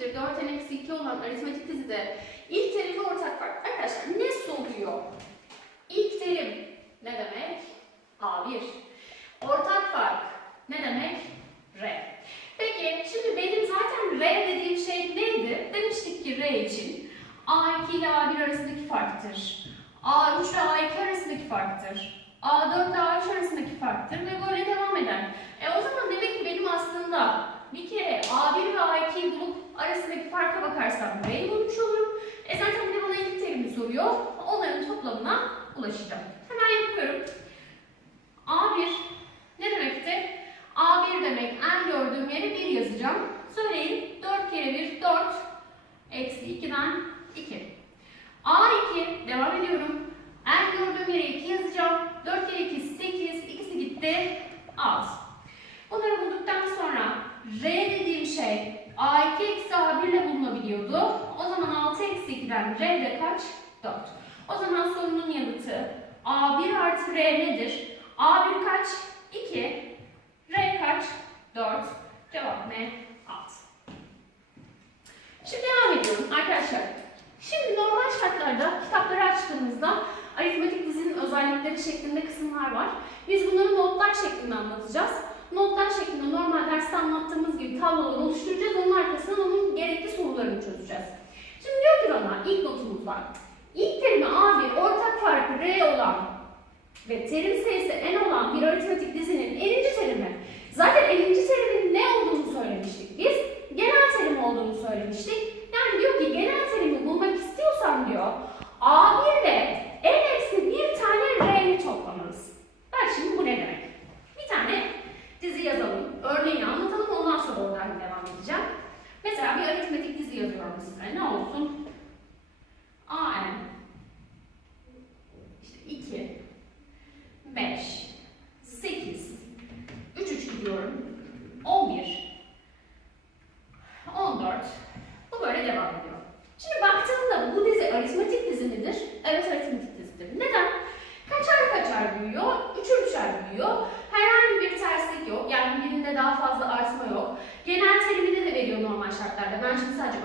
eşittir 4n eksi 2 olan aritmetik dizide ilk terim ve ortak fark. Arkadaşlar ne soruyor? İlk terim ne demek? A1. Ortak fark ne demek? R. Peki şimdi benim zaten R dediğim şey neydi? Demiştik ki R için A2 ile A1 arasındaki farktır. A3 ile A2 arasındaki farktır. A4 ile A3 arasındaki farktır ve böyle devam eder. E o zaman demek ki benim aslında bir kere A1 ve A2'yi bulup arasındaki farka bakarsam R'yi bulmuş olurum. E zaten bir de bana ilk terimi soruyor. Onların toplamına ulaşacağım. Hemen yapıyorum. A1 ne demekti? A1 demek en gördüğüm yere 1 yazacağım. Söyleyin 4 kere 1 4 eksi 2'den 2. A2 devam ediyorum. En gördüğüm yere 2 yazacağım. 4 kere 2 8 ikisi gitti 6. Bunları bulduktan sonra R dediğim şey A2 eksi A1 ile bulunabiliyordu. O zaman 6 eksi 2'den R de kaç? 4. O zaman sorunun yanıtı A1 artı R nedir? A1 kaç? 2. R kaç? 4. Cevap ne? 6. Şimdi devam ediyorum arkadaşlar. Şimdi normal şartlarda kitapları açtığımızda aritmetik dizinin özellikleri şeklinde kısımlar var. Biz bunları notlar şeklinde anlatacağız. Notlar şeklinde normal derste anlattığımız gibi tablolar oluşturacağız. Onun arkasından onun gerekli sorularını çözeceğiz. Bana ilk notumuz var. İlk terimi A1 ortak farkı R olan ve terim sayısı n olan bir aritmetik dizinin n'inci terimi. Zaten n'inci terimin ne olduğunu söylemiştik biz. Genel terim olduğunu söylemiştik. Yani diyor ki genel terimi bulmak istiyorsan diyor A1 ile n eksi bir tane r'yi toplamanız. Bak şimdi bu ne demek? Bir tane dizi yazalım. Örneğini anlatalım ondan sonra oradan devam edeceğim. Mesela bir aritmetik dizi yazıyorum size. Ne olsun? AN işte 2 5 8 3 3 gidiyorum. 11 14 Bu böyle devam ediyor. Şimdi baktığımda bu dizi aritmetik dizi midir? Evet aritmetik dizidir. Neden? Kaçar kaçar büyüyor, üçer üçer büyüyor. Herhangi bir terslik yok. Yani birinde daha fazla artma yok. Genel terimini de veriyor normal şartlarda. Ben şimdi sadece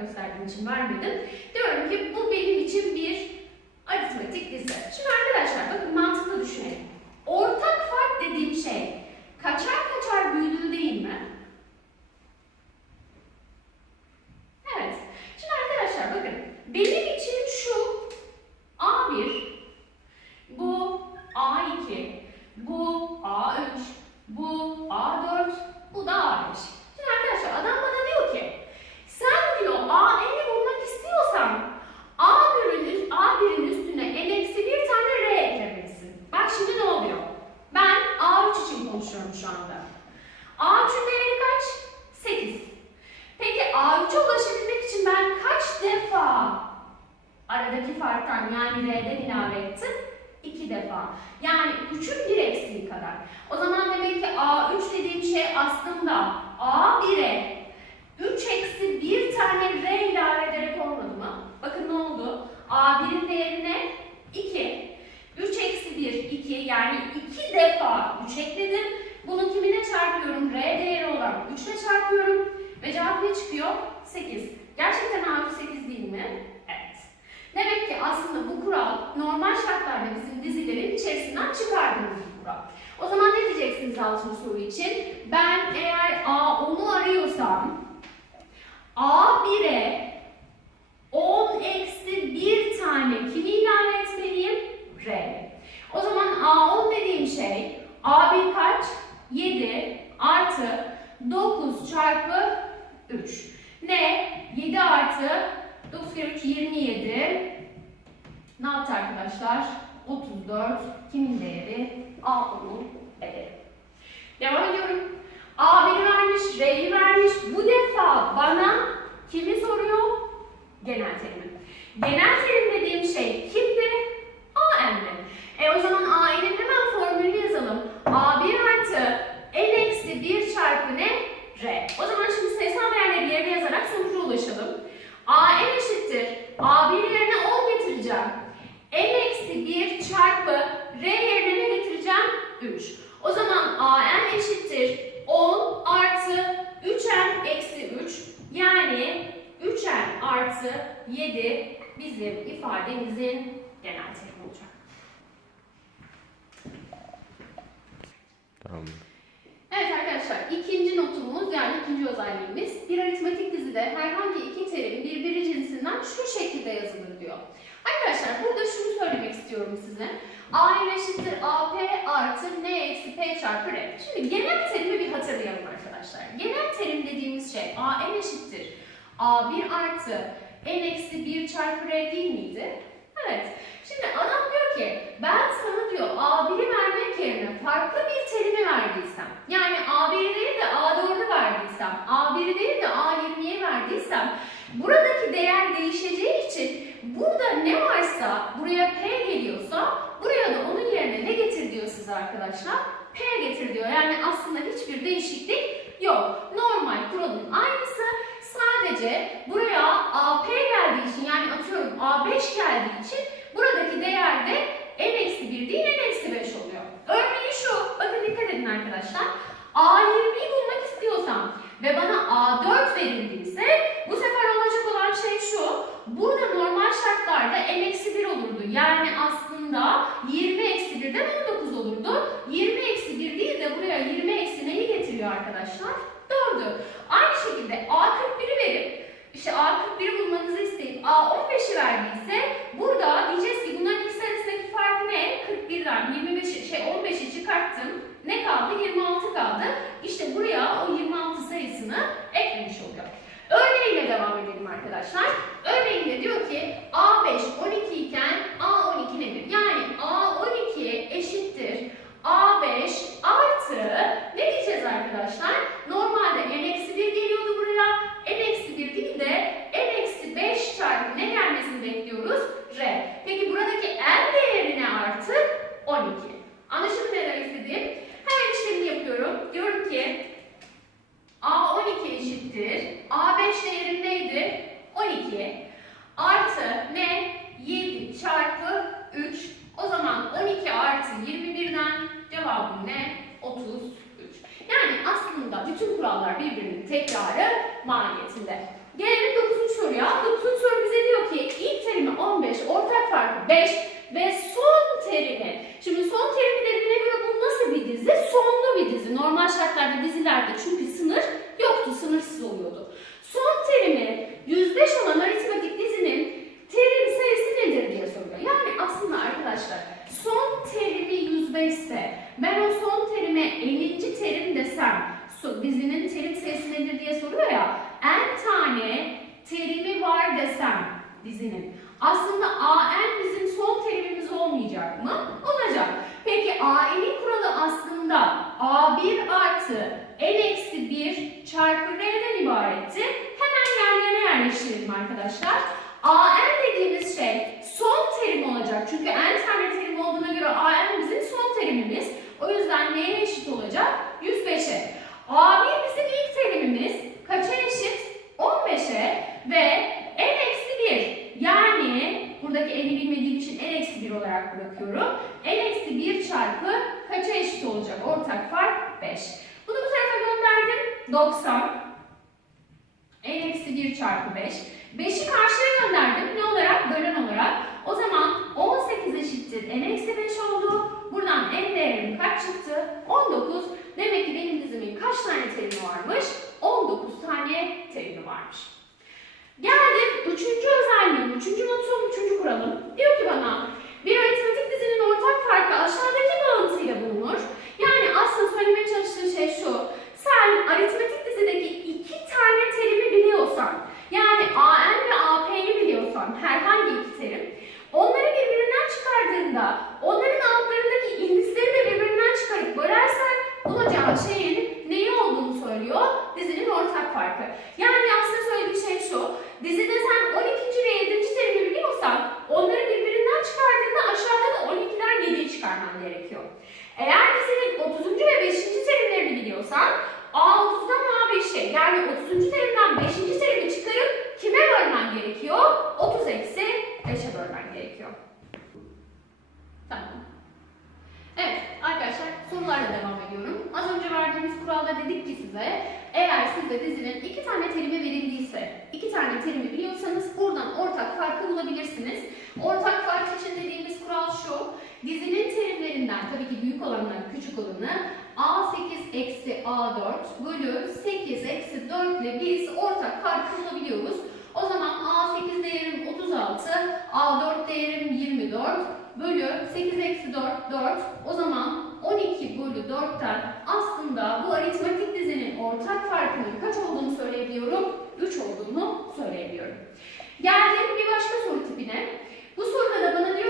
gösterdiğim için vermedim. Diyorum ki bu benim için bir aritmetik dizi. Şimdi arkadaşlar bakın mantıklı düşünelim. Ortak fark dediğim şey kaçar kaçar büyüdüğü değil mi? Evet. Şimdi arkadaşlar bakın benim için şu A1 bu A2 bu A3 bu A4 bu da A5. Şimdi arkadaşlar adam bana diyor ki sen diyor A''ni bulmak istiyorsan A1'in üst, A1'in üstüne n eksi bir tane R eklemelisin. Bak şimdi ne oluyor? Ben A3 için konuşuyorum şu anda. A3'ün değeri kaç? 8. Peki A3'e ulaşabilmek için ben kaç defa aradaki farktan yani R'den ilave ettim? 2 defa. Yani 3'ün bir eksiği kadar. O zaman demek ki A3 dediğim şey aslında A1'e 3 eksi 1 tane R ilave ederek olmadı mı? Bakın ne oldu? A1'in değerine 2. 3 eksi 1, 2 yani 2 defa 3 ekledim. Bunu kimine çarpıyorum? R değeri olan 3 ile çarpıyorum. Ve cevap ne çıkıyor? 8. Gerçekten A3 8 değil mi? Evet. Demek ki aslında bu kural normal şartlarda bizim dizilerin içerisinden çıkardığımız bir kural. O zaman ne diyeceksiniz altıncı soru için? Ben eğer A10'u arıyorsam A1'e 10 eksi 1 tane kimi ilave etmeliyim? R. O zaman A10 dediğim şey A1 kaç? 7 artı 9 çarpı 3. Ne? 7 artı 9 kere 3 27. Ne yaptı arkadaşlar? 34. Kimin değeri? A10'un değeri. Devam ediyorum. A1'i vermiş, R'yi vermiş. Bu defa bana kimi soruyor? Genel terimi. Genel terim dediğim şey kimdi? eşittir 10 artı 3n eksi 3 yani 3n artı 7 bizim ifademizin genel terimi olacak. Tamam. Evet arkadaşlar ikinci notumuz yani ikinci özelliğimiz bir aritmetik dizide herhangi iki terim birbiri cinsinden şu şekilde yazılır diyor. Arkadaşlar burada şunu söylemek istiyorum size. A eşittir AP artı N eksi P çarpı R. Şimdi genel terimi bir hatırlayalım arkadaşlar. Genel terim dediğimiz şey A n eşittir A1 artı N eksi 1 çarpı R değil miydi? Evet. Şimdi adam diyor ki ben sana diyor A1'i vermek yerine farklı bir terimi verdiysem yani A1'i değil de A4'ü verdiysem A1'i değil de A20'ye verdiysem buradaki değer değişeceği ne varsa buraya P Sure. 一节。desem dizinin. Aslında AN bizim son terimimiz olmayacak mı? Olacak. Peki AN'in kuralı aslında A1 artı N eksi 1 çarpı R'den ibaretti. Hemen yerlerine yerleştirelim arkadaşlar. AN dediğimiz şey son terim olacak. Çünkü N tane terim olduğuna göre AN bizim son terimimiz. O yüzden neye eşit olacak? Ramos. Burada dedik ki size eğer size dizinin iki tane terimi verildiyse, iki tane terimi biliyorsanız buradan ortak farkı bulabilirsiniz. Ortak fark için dediğimiz kural şu. Dizinin terimlerinden tabii ki büyük olanlar küçük olanı A8 eksi A4 bölü 8 eksi 4 ile biz ortak farkı bulabiliyoruz. O zaman A8 değerim 36, A4 değerim 24 bölü 8 eksi 4 4. O zaman 12 bölü 4'ten aslında bu aritmatik dizinin ortak farkının kaç olduğunu söyleyebiliyorum? 3 olduğunu söyleyebiliyorum. Geldim bir başka soru tipine. Bu soruda da bana diyor